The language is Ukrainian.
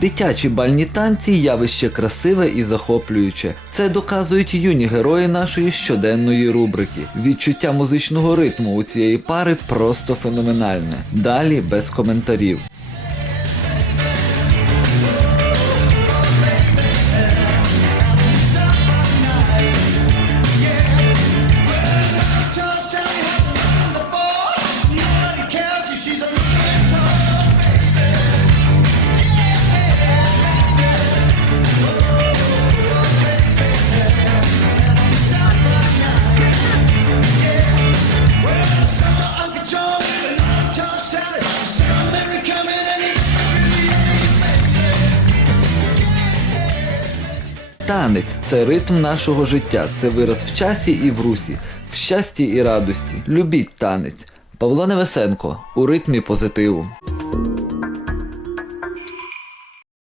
Дитячі бальні танці явище красиве і захоплююче. Це доказують юні герої нашої щоденної рубрики. Відчуття музичного ритму у цієї пари просто феноменальне. Далі без коментарів. Танець це ритм нашого життя, це вираз в часі і в русі, в щасті і радості. Любіть танець. Павло Невесенко у ритмі позитиву.